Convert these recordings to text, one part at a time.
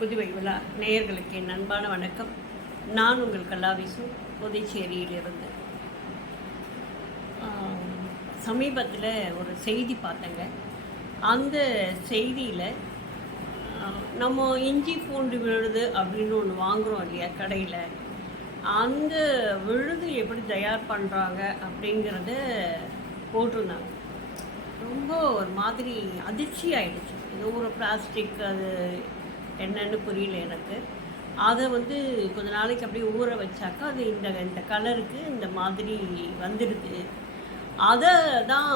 புதுவை விழா நேயர்களுக்கு என் அன்பான வணக்கம். நான் உங்கள் கல்லாவிசு புதுச்சேரியிலிருந்து. சமீபத்தில் ஒரு செய்தி பார்த்தேங்க. அந்த செய்தியில் நம்ம இஞ்சி பூண்டு விழுது அப்படின்னு ஒன்று வாங்குகிறோம் இல்லையா கடையில். அந்த விழுது எப்படி தயார் பண்ணுறாங்க அப்படிங்கிறத போட்டிருந்தாங்க. ரொம்ப ஒரு மாதிரி அதிர்ச்சி ஆயிடுச்சு ஏதோ ஒரு பிளாஸ்டிக் அது என்னன்னு புரியல எனக்கு. அதை வந்து கொஞ்ச நாளைக்கு அப்படியே ஊற வச்சாக்கா அது இந்த இந்த கலருக்கு இந்த மாதிரி வந்துடுது அதை தான்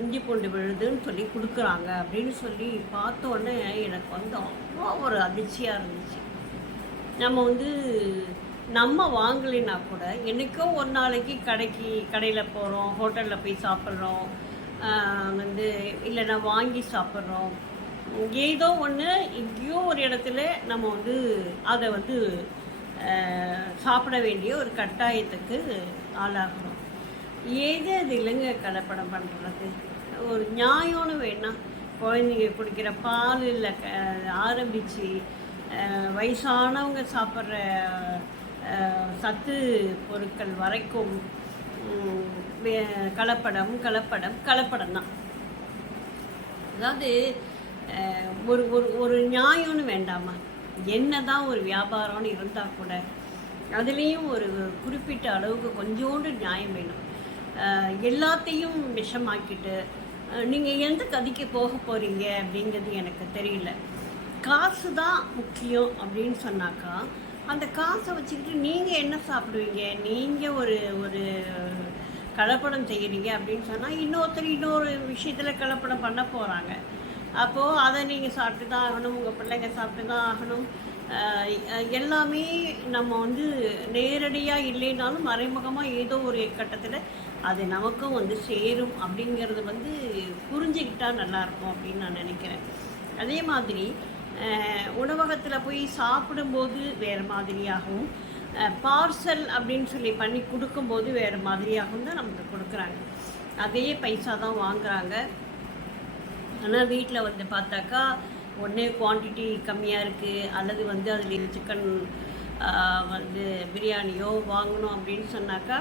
இஞ்சி பூண்டு விழுதுன்னு சொல்லி கொடுக்குறாங்க அப்படின்னு சொல்லி பார்த்தோன்னே எனக்கு வந்து அவ்வளோ ஒரு அதிர்ச்சியாக இருந்துச்சு. நம்ம வந்து நம்ம வாங்கலைன்னா கூட என்றைக்கோ ஒரு நாளைக்கு கடைக்கு கடையில் போகிறோம் ஹோட்டலில் போய் சாப்பிட்றோம் வந்து இல்லைன்னா வாங்கி சாப்பிட்றோம் ஏதோ ஒன்று எங்கேயோ ஒரு இடத்துல நம்ம வந்து அதை வந்து சாப்பிட வேண்டிய ஒரு கட்டாயத்துக்கு ஆளாகிறோம் ஏது அது இல்லைங்க கலப்படம் பண்ணுறது ஒரு நியாயம்னு வேணாம். குழந்தைங்க குடிக்கிற பாலில் க ஆரம்பித்து வயசானவங்க சாப்பிட்ற சத்து பொருட்கள் வரைக்கும் கலப்படம் கலப்படம் கலப்படம் தான் அதாவது ஒரு ஒரு ஒரு நியாயம்னு வேண்டாமா? என்ன தான் ஒரு வியாபாரம்னு இருந்தால் கூட அதுலேயும் ஒரு குறிப்பிட்ட அளவுக்கு கொஞ்சோண்டு நியாயம் வேணும். எல்லாத்தையும் விஷமாக்கிட்டு நீங்கள் எந்த கதிக்கு போக போகிறீங்க அப்படிங்கிறது எனக்கு தெரியல. காசு தான் முக்கியம் அப்படின்னு சொன்னாக்கா அந்த காசை வச்சுக்கிட்டு நீங்கள் என்ன சாப்பிடுவீங்க? நீங்கள் ஒரு ஒரு கலப்படம் செய்கிறீங்க அப்படின்னு சொன்னால் இன்னொருத்தர் இன்னொரு விஷயத்தில் கலப்படம் பண்ண போகிறாங்க அப்போது அதை நீங்கள் சாப்பிட்டு தான் ஆகணும் உங்கள் பிள்ளைங்க சாப்பிட்டு தான் ஆகணும் எல்லாமே நம்ம வந்து நேரடியாக இல்லைனாலும் மறைமுகமாக ஏதோ ஒரு கட்டத்தில் அது நமக்கும் வந்து சேரும் அப்படிங்கிறது வந்து புரிஞ்சுக்கிட்டால் நல்லாயிருக்கும் அப்படின்னு நான் நினைக்கிறேன். அதே மாதிரி உணவகத்தில் போய் சாப்பிடும்போது வேறு மாதிரியாகவும் பார்சல் அப்படின்னு சொல்லி பண்ணி கொடுக்கும்போது வேறு மாதிரியாகவும் தான் நமக்கு கொடுக்குறாங்க. அதே பைசா தான் வாங்குகிறாங்க ஆனால் வீட்டில் வந்து பார்த்தாக்கா ஒன்றே குவான்டிட்டி கம்மியாக இருக்குது அல்லது வந்து அதில் சிக்கன் வந்து பிரியாணியோ வாங்கணும் அப்படின்னு சொன்னாக்கா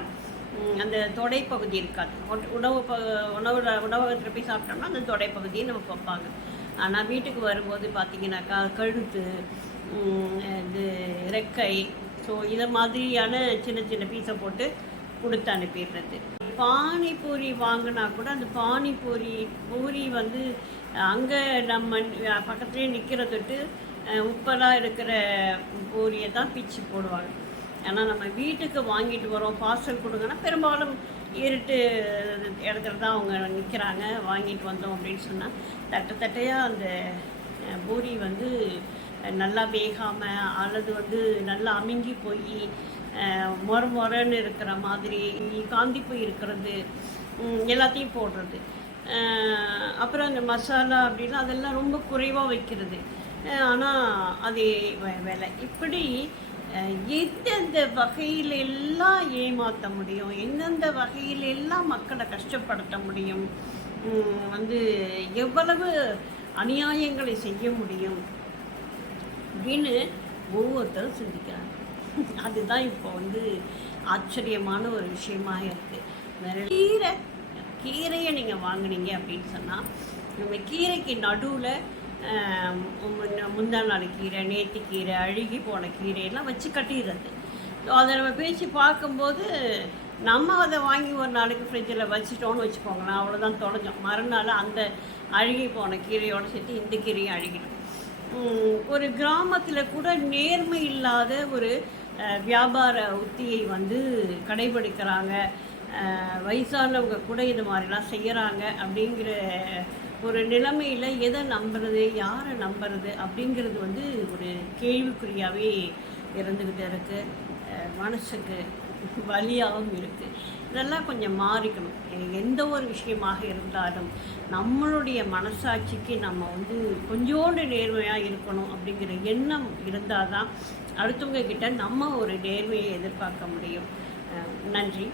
அந்த தொடைப்பகுதி இருக்காது. உணவு ப உணவு உணவகத்தில் போய் சாப்பிட்டோம்னா அந்த தொடைப்பகுதியை நம்ம வைப்பாங்க. ஆனால் வீட்டுக்கு வரும்போது பார்த்திங்கனாக்கா கழுத்து இது ரெக்கை ஸோ இதை மாதிரியான சின்ன சின்ன பீஸை போட்டு கொடுத்து அனுப்பிடுறது. பானிபூரி வாங்கினா கூட அந்த பானிபூரி பூரி வந்து அங்கே நம்ம பக்கத்துலேயே நிற்கிற தொட்டு உப்பெல்லாம் இருக்கிற பூரியை தான் பிச்சு போடுவாங்க. ஏன்னா நம்ம வீட்டுக்கு வாங்கிட்டு வரோம் பார்சல் கொடுங்கன்னா பெரும்பாலும் இருட்டு இடத்துல தான் அவங்க நிற்கிறாங்க வாங்கிட்டு வந்தோம் அப்படின்னு சொன்னால் தட்டை தட்டையாக அந்த பூரி வந்து நல்லா வேகாமல் அல்லது வந்து நல்லா அமுங்கி போய் மொர மொரன்னு இருக்கிற மாதிரி காந்திப்பு இருக்கிறது எல்லாத்தையும் போடுறது. அப்புறம் அந்த மசாலா அப்படின்னா அதெல்லாம் ரொம்ப குறைவாக வைக்கிறது. ஆனால் அது விலை. இப்படி எந்தெந்த வகையில் எல்லாம் ஏமாற்ற முடியும் எந்தெந்த வகையில் எல்லாம் மக்களை கஷ்டப்படுத்த முடியும் வந்து எவ்வளவு அநியாயங்களை செய்ய முடியும் அப்படின்னு ஒவ்வொருத்தரும் சிந்திக்கிறாங்க. அதுதான் இப்போ வந்து ஆச்சரியமான ஒரு விஷயமாக இருக்குது கீரை கீரையை நீங்கள் வாங்கினீங்க அப்படின்னு சொன்னால் நம்ம கீரைக்கு நடுவில் முந்தா நாள் கீரை நேற்று கீரை அழுகி போன கீரையெல்லாம் வச்சு கட்டிடுறது. ஸோ அதை நம்ம பேச்சு பார்க்கும்போது நம்ம அதை வாங்கி ஒரு நாளைக்கு ஃப்ரிட்ஜில் வச்சுட்டோன்னு வச்சுக்கோங்களேன் அவ்வளோதான் தொலைஞ்சோம். மறுநாள் அந்த அழுகி போன கீரையோடு சேர்த்து இந்த கீரையும் அழுகிடும். ஒரு கிராமத்தில் கூட நேர்மை இல்லாத ஒரு வியாபார உத்தியை வந்து கடைபிடிக்கிறாங்க. வயசானவங்க கூட இது மாதிரிலாம் செய்கிறாங்க அப்படிங்கிற ஒரு நிலைமையில் எதை நம்புறது யாரை நம்புறது அப்படிங்கிறது வந்து ஒரு கேள்விக்குறியாகவே இருந்துக்கிட்டு இருக்குது மனசுக்கு வழியாகவும் இருக்குது இதெல்லாம் கொஞ்சம் மாறிக்கணும். எந்த ஒரு விஷயமாக இருந்தாலும் நம்மளுடைய மனசாட்சிக்கு நம்ம வந்து கொஞ்சோண்டு நேர்மையாக இருக்கணும் அப்படிங்கிற எண்ணம் இருந்தால் தான் அடுத்தவங்க கிட்ட நம்ம ஒரு நேர்மையை எதிர்பார்க்க முடியும். நன்றி.